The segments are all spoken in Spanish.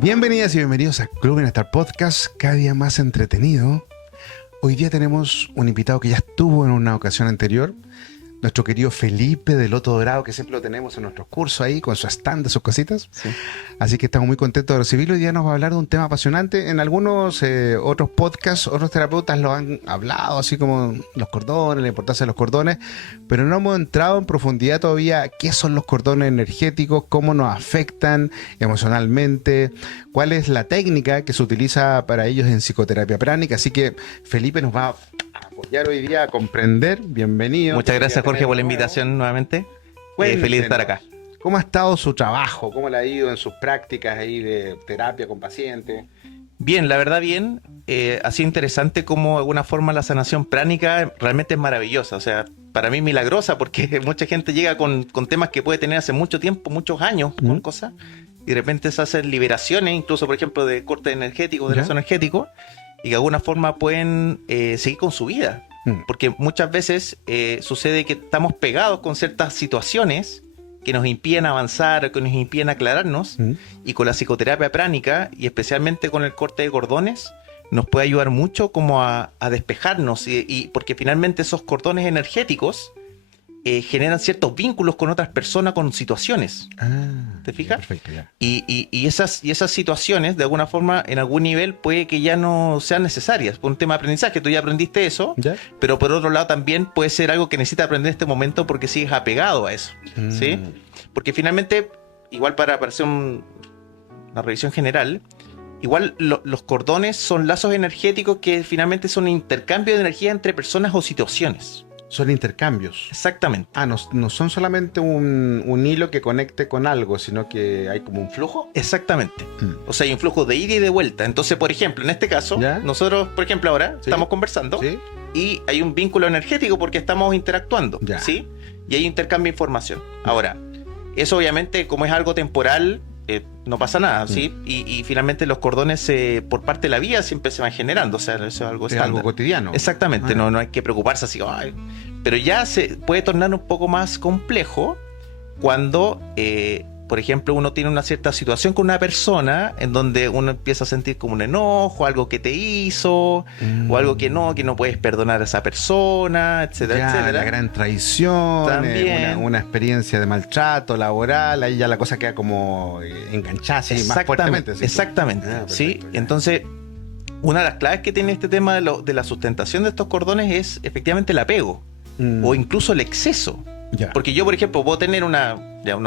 Bienvenidas y bienvenidos a Club Bienestar Podcast, cada día más entretenido. Hoy día tenemos un invitado que ya estuvo en una ocasión anterior, nuestro querido Felipe de Loto Dorado, que siempre lo tenemos en nuestros cursos ahí, con su stand de sus cositas. Sí. Así que estamos muy contentos de recibirlo. Hoy día nos va a hablar de un tema apasionante. En algunos otros podcasts, otros terapeutas lo han hablado, así como los cordones, la importancia de los cordones, pero no hemos entrado en profundidad todavía qué son los cordones energéticos, cómo nos afectan emocionalmente, cuál es la técnica que se utiliza para ellos en psicoterapia pránica. Así que Felipe nos va a apoyar hoy día a comprender. Bienvenido. Muchas gracias, Jorge, por la invitación nuevamente. Feliz de estar acá. ¿Cómo ha estado su trabajo? ¿Cómo le ha ido en sus prácticas ahí de terapia con pacientes? Bien, la verdad bien. Ha sido interesante cómo de alguna forma la sanación pránica realmente es maravillosa. O sea, para mí milagrosa, porque mucha gente llega con temas que puede tener hace mucho tiempo, muchos años, con cosas, y de repente se hacen liberaciones, incluso por ejemplo de corte energético, de lazo energético, y que de alguna forma pueden seguir con su vida. Porque muchas veces sucede que estamos pegados con ciertas situaciones que nos impiden avanzar, que nos impiden aclararnos, y con la psicoterapia pránica, y especialmente con el corte de cordones, nos puede ayudar mucho como a despejarnos, y porque finalmente esos cordones energéticos generan ciertos vínculos con otras personas, con situaciones. ¿Te fijas? Perfecto, ya. Y esas situaciones, de alguna forma, en algún nivel, puede que ya no sean necesarias. Por un tema de aprendizaje, tú ya aprendiste eso, ¿ya? Pero por otro lado también puede ser algo que necesitas aprender en este momento porque sigues apegado a eso. ¿Sí? Porque finalmente, igual para hacer una revisión general, igual los cordones son lazos energéticos que finalmente son intercambio de energía entre personas o situaciones. Son intercambios. Exactamente. No son solamente un hilo que conecte con algo, sino que hay como un flujo. Exactamente. O sea, hay un flujo de ida y de vuelta. Entonces, por ejemplo, en este caso, ¿ya? Nosotros, por ejemplo, ahora estamos conversando, y hay un vínculo energético porque estamos interactuando, ¿sí? Y hay intercambio de información. Ahora, eso obviamente, como es algo temporal, no pasa nada, ¿sí? Y finalmente los cordones por parte de la vida siempre se van generando, o sea, eso es algo estándar. Algo cotidiano. Exactamente, no hay que preocuparse así, ay. Pero ya se puede tornar un poco más complejo cuando, por ejemplo, uno tiene una cierta situación con una persona en donde uno empieza a sentir como un enojo, algo que te hizo, o algo que no puedes perdonar a esa persona, etcétera, etcétera. La gran traición, una experiencia de maltrato laboral, ahí ya la cosa queda como enganchada, así, más fuertemente. ¿Sí? Exactamente, ¿sí? Entonces, una de las claves que tiene este tema de la sustentación de estos cordones es efectivamente el apego, o incluso el exceso. Porque yo, por ejemplo, puedo tener una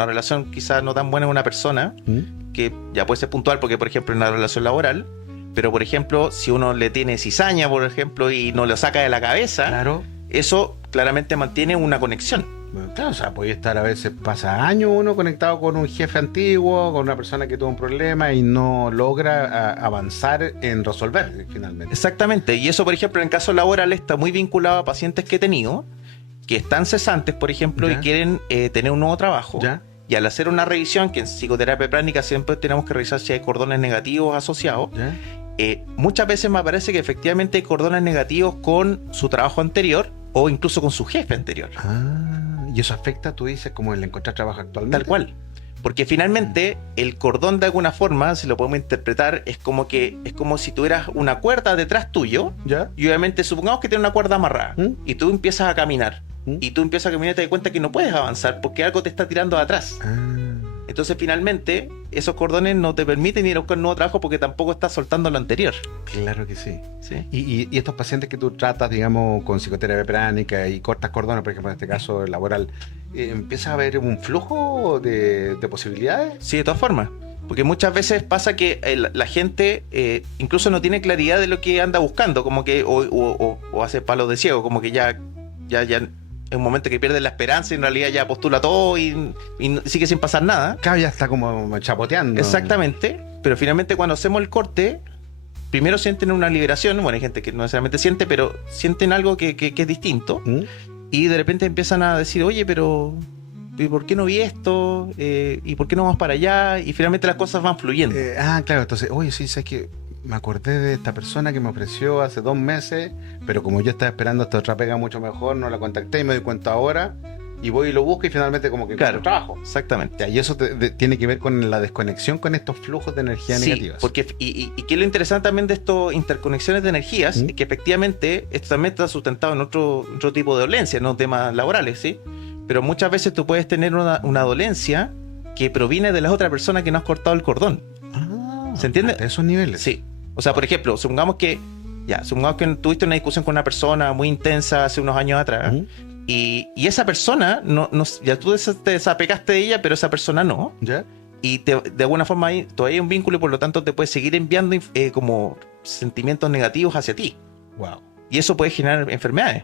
relación quizás no tan buena con una persona, que ya puede ser puntual porque, por ejemplo, en una relación laboral, pero, por ejemplo, si uno le tiene cizaña, por ejemplo, y no lo saca de la cabeza, eso claramente mantiene una conexión. Bueno, claro, o sea, puede estar a veces, pasa años uno conectado con un jefe antiguo, con una persona que tuvo un problema y no logra avanzar en resolver finalmente. Exactamente, y eso, por ejemplo, en el caso laboral está muy vinculado a pacientes que he tenido, que están cesantes, por ejemplo, y quieren tener un nuevo trabajo. Y al hacer una revisión, que en psicoterapia pránica siempre tenemos que revisar si hay cordones negativos asociados, muchas veces me parece que efectivamente hay cordones negativos con su trabajo anterior o incluso con su jefe anterior. ¿Y eso afecta, tú dices, como el encontrar trabajo actualmente? Tal cual. Porque finalmente el cordón, de alguna forma, si lo podemos interpretar, es como si tuvieras una cuerda detrás tuyo, y obviamente supongamos que tienes una cuerda amarrada, y tú empiezas a caminar, y tú empiezas a caminar y te das cuenta que no puedes avanzar porque algo te está tirando de atrás. Entonces finalmente esos cordones no te permiten ir a buscar un nuevo trabajo porque tampoco estás soltando lo anterior. Claro que sí. Y estos pacientes que tú tratas, digamos, con psicoterapia pránica y cortas cordones, por ejemplo, en este caso laboral, ¿empieza a haber un flujo de posibilidades? Sí, de todas formas. Porque muchas veces pasa que la gente incluso no tiene claridad de lo que anda buscando, como que o hace palos de ciego, como que ya en un momento que pierde la esperanza y en realidad ya postula todo y sigue sin pasar nada. Claro, ya está como chapoteando. Exactamente, pero finalmente cuando hacemos el corte, primero sienten una liberación. Bueno, hay gente que no necesariamente siente, pero sienten algo que es distinto. Y de repente empiezan a decir, oye, pero ¿y por qué no vi esto? ¿Y por qué no vamos para allá? Y finalmente las cosas van fluyendo. Claro, entonces, oye, sí, sabes que me acordé de esta persona que me ofreció hace 2 meses, pero como yo estaba esperando esta otra pega mucho mejor, no la contacté y me doy cuenta ahora y voy y lo busco y finalmente como que Claro. encuentro trabajo. Exactamente. Ya, y eso tiene que ver con la desconexión con estos flujos de energía Sí, negativas. porque, y que lo interesante también de estas interconexiones de energías es que efectivamente esto también está sustentado en otro tipo de dolencias, no temas laborales, ¿sí? Pero muchas veces tú puedes tener una dolencia que proviene de la otra persona que no has cortado el cordón. ¿Se entiende? Hasta esos niveles. Sí. O sea, por ejemplo, supongamos que tuviste una discusión con una persona muy intensa hace unos años atrás. Ujú. Y esa persona, ya tú te desapegaste de ella, pero esa persona no. ¿Ya? Y de alguna forma ahí todavía hay un vínculo y por lo tanto te puede seguir enviando como sentimientos negativos hacia ti. Wow. Y eso puede generar enfermedades.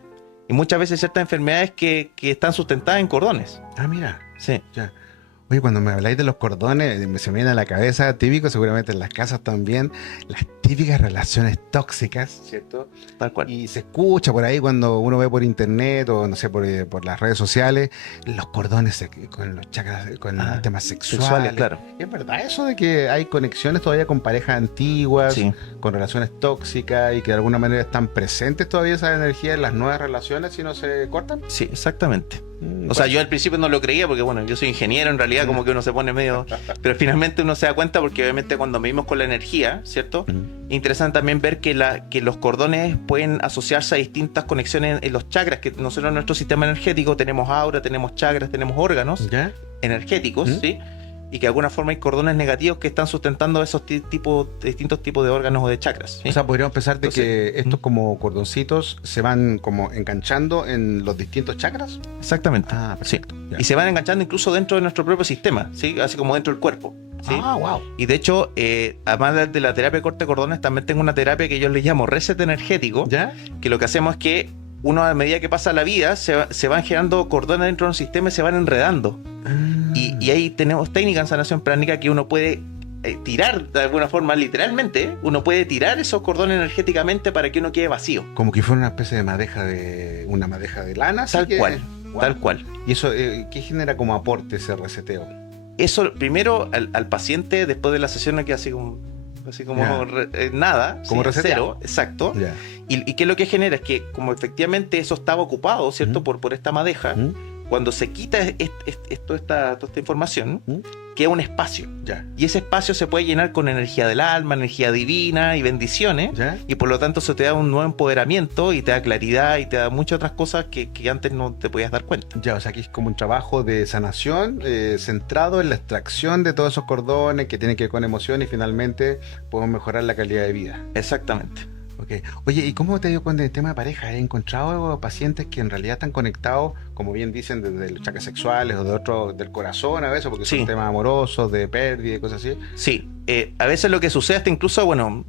Y muchas veces ciertas enfermedades que están sustentadas en cordones. Ah, mira. Sí. Ya. Oye, cuando me habláis de los cordones, se me viene a la cabeza, típico, seguramente en las casas también, las típicas relaciones tóxicas, ¿cierto? Tal cual. Y se escucha por ahí cuando uno ve por internet o no sé, por las redes sociales, los cordones con los chakras, con los temas sexuales. Claro. ¿Es verdad eso de que hay conexiones todavía con parejas antiguas, Sí. con relaciones tóxicas y que de alguna manera están presentes todavía esas energías en las nuevas relaciones si no se cortan? Sí, exactamente. Mm, O sea, pues, yo al principio no lo creía porque, bueno, yo soy ingeniero en realidad, como que uno se pone medio... Pero finalmente uno se da cuenta porque obviamente cuando medimos con la energía, ¿cierto? Interesante también ver que los cordones pueden asociarse a distintas conexiones en los chakras, que nosotros en nuestro sistema energético tenemos aura, tenemos chakras, tenemos órganos ¿ya? energéticos, ¿sí? Y que de alguna forma hay cordones negativos que están sustentando esos distintos tipos de órganos o de chakras, ¿sí? O sea, podríamos pensar de Entonces, que estos como cordoncitos se van como enganchando en los distintos chakras. Exactamente. Ah, perfecto. Sí. Ya. Y se van enganchando incluso dentro de nuestro propio sistema, ¿sí? Así como dentro del cuerpo, ¿sí? Ah, wow. Y de hecho, además de la terapia de corte de cordones, también tengo una terapia que yo le llamo reset energético, ¿Ya? que lo que hacemos es que uno a medida que pasa la vida se van generando cordones dentro de un sistema y se van enredando. Y ahí tenemos técnicas en sanación pránica que uno puede tirar de alguna forma, literalmente, uno puede tirar esos cordones energéticamente para que uno quede vacío. Como que fuera una especie de una madeja de lana. así Tal que- cual, Wow. tal cual. ¿Y eso qué genera como aporte ese reseteo? Eso primero al paciente después de la sesión no queda así como Ya. nada, Como sí, reseteado. cero, exacto. Ya. Y qué es lo que genera es que como efectivamente eso estaba ocupado, ¿cierto? Por esta madeja, cuando se quita toda esta información, queda un espacio. Ya. Y ese espacio se puede llenar con energía del alma, energía divina y bendiciones. ¿Ya? Y por lo tanto eso te da un nuevo empoderamiento y te da claridad y te da muchas otras cosas que antes no te podías dar cuenta. Ya, o sea, aquí es como un trabajo de sanación centrado en la extracción de todos esos cordones que tienen que ver con emoción y finalmente podemos mejorar la calidad de vida. Exactamente. Ok. Oye, ¿y cómo te dio cuenta del tema de pareja? ¿He encontrado pacientes que en realidad están conectados, como bien dicen, desde los chakras sexuales o de otro, del corazón a veces, porque Sí. son temas amorosos, de pérdida y cosas así? Sí, a veces lo que sucede hasta incluso, bueno,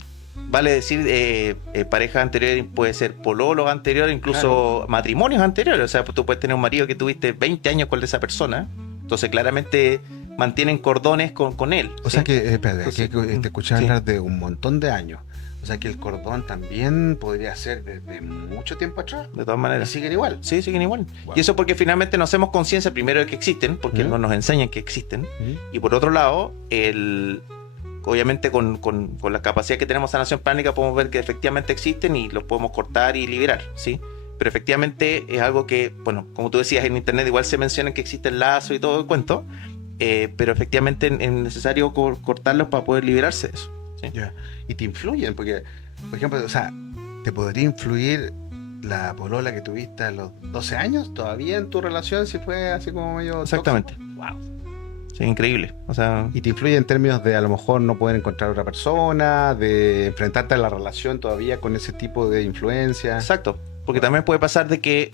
vale decir parejas anteriores, puede ser pololos anteriores, incluso matrimonios anteriores. O sea, tú puedes tener un marido que tuviste 20 años con esa persona, entonces claramente mantienen cordones con él. O ¿sí? sea que, espérate, Entonces, que te escuché sí. hablar de un montón de años. O sea que el cordón también podría ser desde mucho tiempo atrás. De todas Y maneras. siguen igual. Sí, siguen igual. Wow. Y eso porque finalmente no hacemos conciencia primero de que existen, porque ¿Mm? no nos enseñan que existen. Y por otro lado, obviamente con la capacidad que tenemos de sanación pránica podemos ver que efectivamente existen y los podemos cortar y liberar, ¿sí? Pero efectivamente es algo que, bueno, como tú decías en internet igual se menciona que existe el lazo y todo el cuento, pero efectivamente es necesario cortarlos para poder liberarse de eso. ¿sí? Ya. Y te influyen, porque, por ejemplo, o sea, ¿te podría influir la polola que tuviste a los 12 años todavía en tu relación si fue así como medio Exactamente. tóxico? Wow. Sí, increíble. O sea, Y te influye en términos de a lo mejor no poder encontrar otra persona, de enfrentarte a la relación todavía con ese tipo de influencia. exacto. Porque también puede pasar de que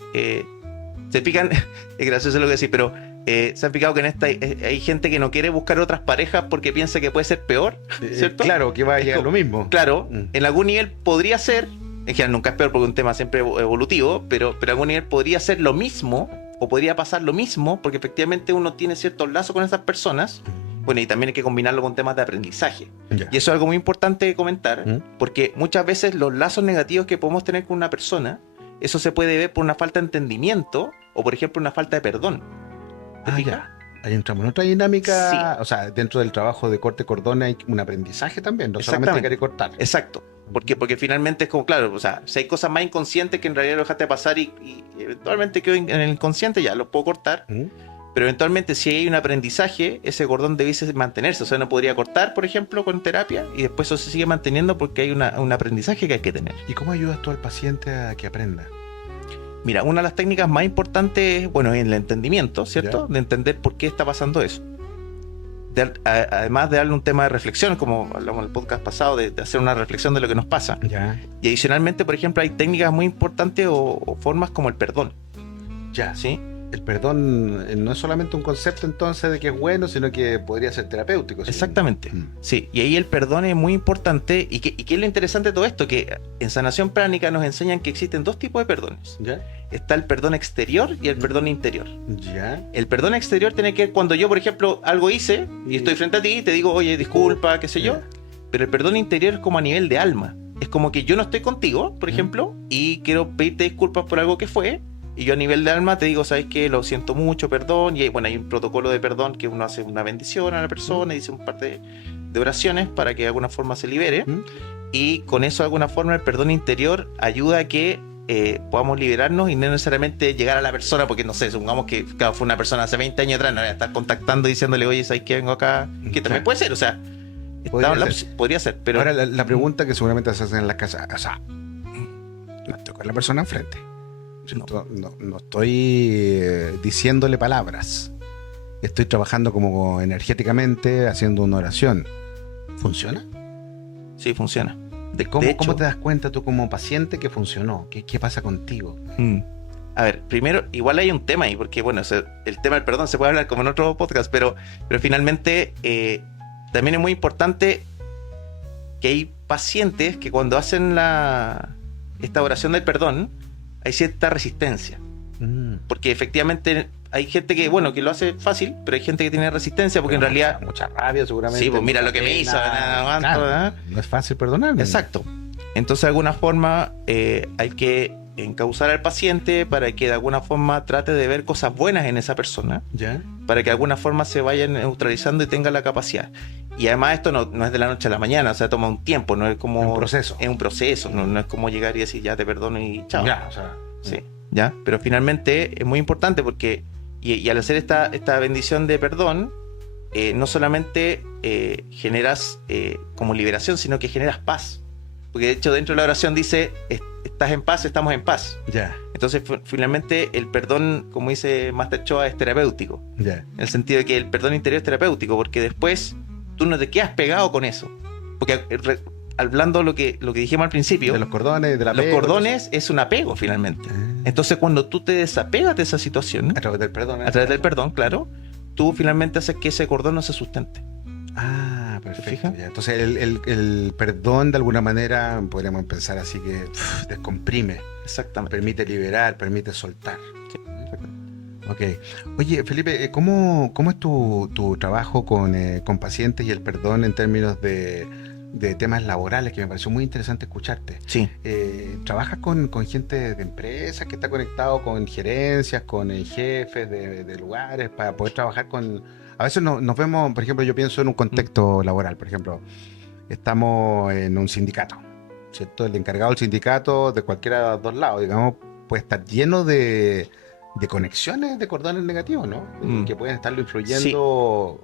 se fijan, es gracioso lo que decís, pero se han fijado que en esta hay gente que no quiere buscar otras parejas porque piensa que puede ser peor, ¿cierto? Claro, que va a Es llegar como- lo mismo. Claro, Mm. en algún nivel podría ser, en general nunca es peor porque es un tema siempre evolutivo, pero en algún nivel podría ser lo mismo o podría pasar lo mismo porque efectivamente uno tiene ciertos lazos con esas personas. Bueno, y también hay que combinarlo con temas de aprendizaje. Ya. Y eso es algo muy importante de comentar, ¿Mm? porque muchas veces los lazos negativos que podemos tener con una persona, eso se puede ver por una falta de entendimiento o, por ejemplo, una falta de perdón. ¿Te Ah, fijas? ya. Ahí entramos en otra dinámica. Sí. O sea, dentro del trabajo de corte cordón hay un aprendizaje también, no solamente Exactamente. querer cortar. Exacto. ¿Por qué? Porque finalmente es como, claro, o sea, si hay cosas más inconscientes que en realidad lo dejaste pasar y eventualmente quedó en el inconsciente, ya los puedo cortar. Pero eventualmente si hay un aprendizaje, ese cordón debiese mantenerse. O sea, no podría cortar, por ejemplo, con terapia y después eso se sigue manteniendo porque hay un aprendizaje que hay que tener. ¿Y cómo ayudas tú al paciente a que aprenda? Mira, una de las técnicas más importantes es, bueno, el entendimiento, ¿cierto? Ya. De entender por qué está pasando eso. Además de darle un tema de reflexión, como hablamos en el podcast pasado, de hacer una reflexión de lo que nos pasa. Ya. Y adicionalmente, por ejemplo, hay técnicas muy importantes o formas como el perdón. Ya. ¿Sí? El perdón no es solamente un concepto entonces de que es bueno, sino que podría ser terapéutico. ¿Sí? Exactamente. Sí, y ahí el perdón es muy importante. ¿Y qué es lo interesante de todo esto? Que en sanación pránica nos enseñan que existen dos tipos de perdones. ¿Ya? Está el perdón exterior y el perdón interior. ¿Ya? El perdón exterior tiene que ver cuando yo, por ejemplo, algo hice y estoy frente a ti y te digo, oye, disculpa, qué sé yo. Pero el perdón interior es como a nivel de alma. Es como que yo no estoy contigo, por ejemplo, y quiero pedirte disculpas por algo que fue. Y yo a nivel de alma te digo, ¿sabes qué? Lo siento mucho, perdón. Y bueno, hay un protocolo de perdón que uno hace una bendición a la persona y dice un par de oraciones para que de alguna forma se libere. Y con eso, de alguna forma, el perdón interior ayuda a que podamos liberarnos y no necesariamente llegar a la persona, porque no sé, supongamos que claro, fue una persona hace 20 años atrás, no voy a estar contactando diciéndole, oye, ¿sabes qué? Vengo acá. Que también puede ser, o sea, podría ser. Pero ahora la pregunta que seguramente se hacen en las casas, o sea, no estoy con la persona enfrente. No estoy diciéndole palabras. Estoy trabajando como energéticamente, haciendo una oración. ¿Funciona? Sí, funciona. ¿Cómo te das cuenta tú como paciente que funcionó? ¿Qué pasa contigo? A ver, primero, igual hay un tema ahí, porque bueno, el tema del perdón se puede hablar como en otro podcast, pero finalmente también es muy importante que hay pacientes que cuando hacen esta oración del perdón, hay cierta resistencia. Porque efectivamente hay gente que, bueno, que lo hace fácil, pero hay gente que tiene resistencia porque en realidad... Mucha rabia seguramente. Sí, pues mira lo que me hizo. Claro, no es fácil perdonarme. Exacto. Entonces de alguna forma hay que encauzar al paciente para que de alguna forma trate de ver cosas buenas en esa persona. ¿Ya? Para que de alguna forma se vayan neutralizando y tenga la capacidad. Y además esto no es de la noche a la mañana, o sea, toma un tiempo, no es como... Es un proceso. Es un proceso, no es como llegar y decir ya te perdono y chao. Ya, o sea... Sí, ya, pero finalmente es muy importante porque, y al hacer esta bendición de perdón, no solamente generas como liberación, sino que generas paz. Porque de hecho dentro de la oración dice, estás en paz, estamos en paz. Ya. Entonces finalmente el perdón, como dice Master Choa, es terapéutico. Ya. En el sentido de que el perdón interior es terapéutico, porque después tú no te quedas pegado con eso. Porque hablando lo que dijimos al principio, de los cordones, los cordones es un apego finalmente. Entonces cuando tú te desapegas de esa situación, a través del perdón, a través del perdón, claro, tú finalmente haces que ese cordón no se sustente. Ah, perfecto. Ya. Entonces el perdón de alguna manera podríamos pensar así que descomprime. Exactamente. Permite liberar, permite soltar. Sí, Ok. Oye, Felipe, ¿cómo es tu trabajo con pacientes y el perdón en términos de temas laborales? Que me pareció muy interesante escucharte. Sí. ¿Trabajas con gente de empresas que está conectado con gerencias, con jefes de lugares para poder trabajar con... A veces nos vemos, por ejemplo, yo pienso en un contexto laboral, por ejemplo, estamos en un sindicato, ¿cierto? El encargado del sindicato de cualquiera de los dos lados, digamos, puede estar lleno de conexiones de cordones negativos, ¿no? Que pueden estarlo influyendo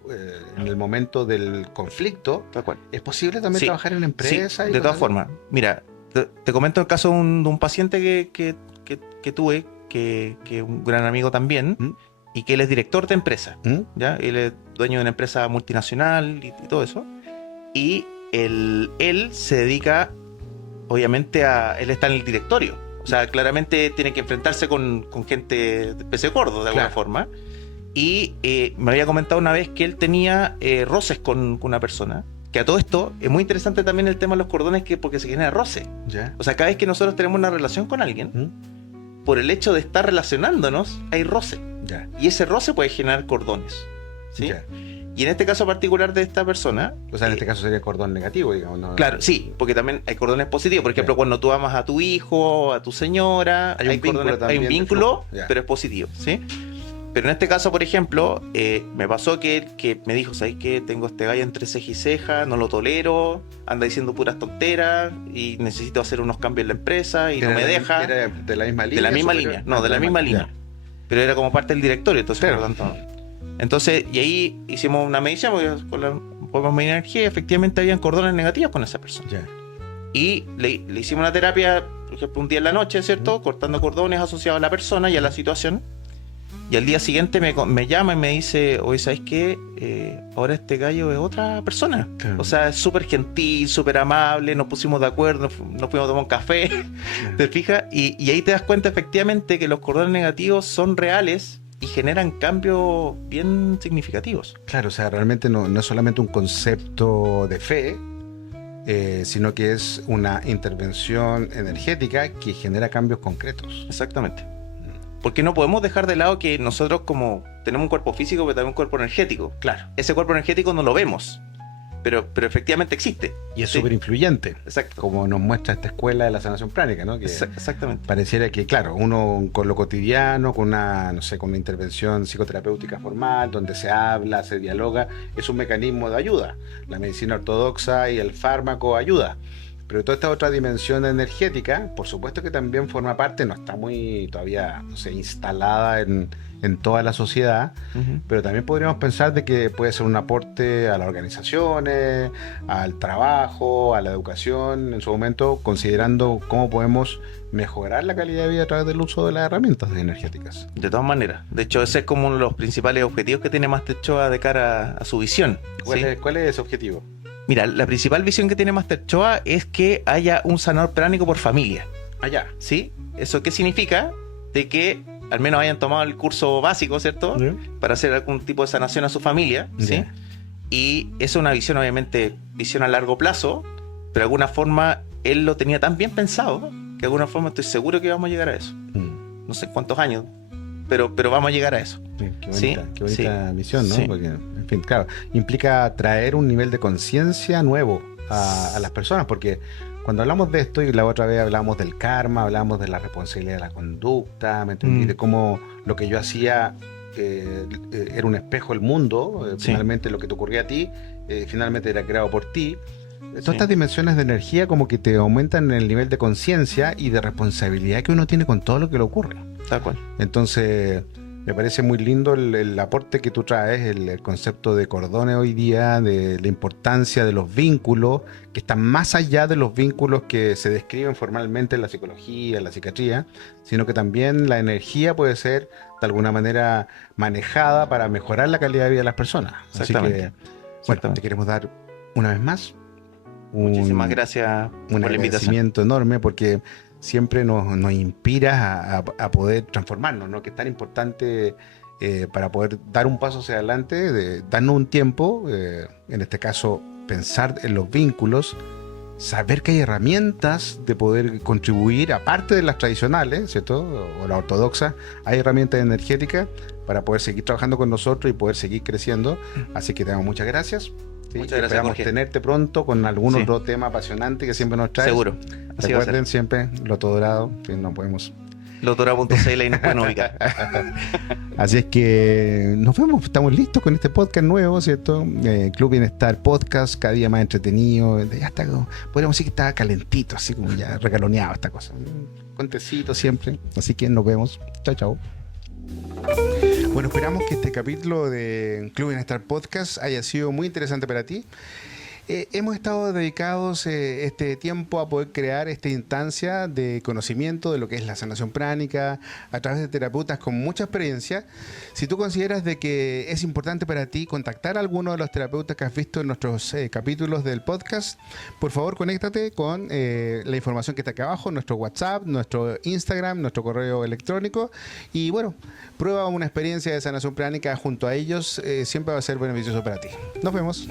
en el momento del conflicto. Tal cual. ¿Es posible también trabajar en empresas? Sí, de todas formas. Mira, te comento el caso de un paciente que tuve, que un gran amigo también, y que él es director de empresa. ¿Ya? Él es dueño de una empresa multinacional y todo eso. Y él se dedica, obviamente, él está en el directorio. O sea, claramente tiene que enfrentarse con gente de peso gordo, de alguna forma. Y me había comentado una vez que él tenía roces con una persona. Que a todo esto es muy interesante también el tema de los cordones, porque se genera roce. ¿Ya? O sea, cada vez que nosotros tenemos una relación con alguien, por el hecho de estar relacionándonos, hay roce. ¿Ya? Y ese roce puede generar cordones. ¿Sí? ¿Ya? Y en este caso particular de esta persona... O sea, en este caso sería cordón negativo, digamos, ¿no? Claro, sí, porque también hay cordones positivos. Por ejemplo, cuando tú amas a tu hijo, a tu señora, hay un vínculo, pero es positivo, ¿sí? Pero en este caso, por ejemplo, me pasó que me dijo, ¿sabes qué? Tengo este gallo entre ceja y ceja, no lo tolero, anda diciendo puras tonteras y necesito hacer unos cambios en la empresa y no me deja. ¿Era de la misma línea? De la misma línea, no, de la misma línea. Pero era como parte del directorio, entonces, claro. por lo tanto. Entonces, y ahí hicimos una medición, porque podemos medir energía y efectivamente habían cordones negativos con esa persona. Ya. Y le hicimos una terapia, por ejemplo, un día en la noche, ¿cierto? Cortando cordones asociados a la persona y a la situación. Y al día siguiente me llama y me dice, oye, ¿sabes qué? Ahora este gallo es otra persona. Claro. O sea, es súper gentil, súper amable, nos pusimos de acuerdo, nos fuimos a tomar un café, ¿te fijas? Y ahí te das cuenta efectivamente que los cordones negativos son reales y generan cambios bien significativos. Claro, o sea, realmente no es solamente un concepto de fe, sino que es una intervención energética que genera cambios concretos. Exactamente. Porque no podemos dejar de lado que nosotros como tenemos un cuerpo físico, pero también un cuerpo energético. Claro. Ese cuerpo energético no lo vemos, pero efectivamente existe. Y es Sí. súper influyente. Exacto. Como nos muestra esta escuela de la sanación pránica, ¿no? Que Exactamente. pareciera que, claro, uno con lo cotidiano, con una, no sé, con una intervención psicoterapéutica formal, donde se habla, se dialoga, es un mecanismo de ayuda. La medicina ortodoxa y el fármaco ayuda. Pero toda esta otra dimensión energética, por supuesto que también forma parte, no está muy todavía, no sé, instalada en toda la sociedad, pero también podríamos pensar de que puede ser un aporte a las organizaciones, al trabajo, a la educación, en su momento, considerando cómo podemos mejorar la calidad de vida a través del uso de las herramientas energéticas. De todas maneras. De hecho, ese es como uno de los principales objetivos que tiene Master Choa de cara a su visión. ¿Cuál ¿sí? es ese objetivo? Mira, la principal visión que tiene Master Choa es que haya un sanador pránico por familia. Allá. ¿Sí? ¿Eso qué significa? De que al menos hayan tomado el curso básico, ¿cierto? ¿Sí? Para hacer algún tipo de sanación a su familia, ¿sí? Ya. Y es una visión, obviamente, visión a largo plazo, pero de alguna forma él lo tenía tan bien pensado que de alguna forma estoy seguro que vamos a llegar a eso. No sé cuántos años, pero vamos a llegar a eso. Sí, Sí, qué bonita sí, misión, ¿no? sí. Porque, en fin, claro, implica traer un nivel de conciencia nuevo a las personas, porque cuando hablamos de esto, y la otra vez hablamos del karma, hablamos de la responsabilidad de la conducta, ¿me entendí? De cómo lo que yo hacía era un espejo del mundo, Sí. finalmente lo que te ocurría a ti, finalmente era creado por ti. Todas Sí. estas dimensiones de energía como que te aumentan el nivel de conciencia y de responsabilidad que uno tiene con todo lo que le ocurre. Tal cual. Entonces, me parece muy lindo el aporte que tú traes, el concepto de cordones hoy día, de la importancia de los vínculos, que están más allá de los vínculos que se describen formalmente en la psicología, en la psiquiatría, sino que también la energía puede ser de alguna manera manejada para mejorar la calidad de vida de las personas. Así Exactamente. que, bueno, Exactamente. te queremos dar una vez más Muchísimas gracias un por la invitación. agradecimiento enorme, porque siempre nos inspiras a poder transformarnos, ¿no? Que es tan importante para poder dar un paso hacia adelante, darnos un tiempo, en este caso pensar en los vínculos, saber que hay herramientas de poder contribuir, aparte de las tradicionales, ¿cierto? O las ortodoxas, hay herramientas energéticas para poder seguir trabajando con nosotros y poder seguir creciendo. Así que te damos muchas gracias. ¿sí? Muchas gracias, Esperamos Jorge. tenerte pronto con algún Sí. otro tema apasionante que siempre nos traes. Seguro. Así va a ser. Recuerden siempre Loto Dorado, que no podemos. Lotora.cl y nos pueden ubicar. Así es que nos vemos, estamos listos con este podcast nuevo, ¿cierto? Club Bienestar Podcast, cada día más entretenido. Ya está, podríamos decir que está calentito, así como ya regaloneado esta cosa. Con tecito siempre. Así que nos vemos. Chao, chao. Bueno, esperamos que este capítulo de Club Bienestar Podcast haya sido muy interesante para ti. Hemos estado dedicados este tiempo a poder crear esta instancia de conocimiento de lo que es la sanación pránica a través de terapeutas con mucha experiencia. Si tú consideras de que es importante para ti contactar a alguno de los terapeutas que has visto en nuestros capítulos del podcast, por favor conéctate con la información que está acá abajo, nuestro WhatsApp, nuestro Instagram, nuestro correo electrónico, y bueno, prueba una experiencia de sanación pránica junto a ellos, siempre va a ser beneficioso para ti. Nos vemos.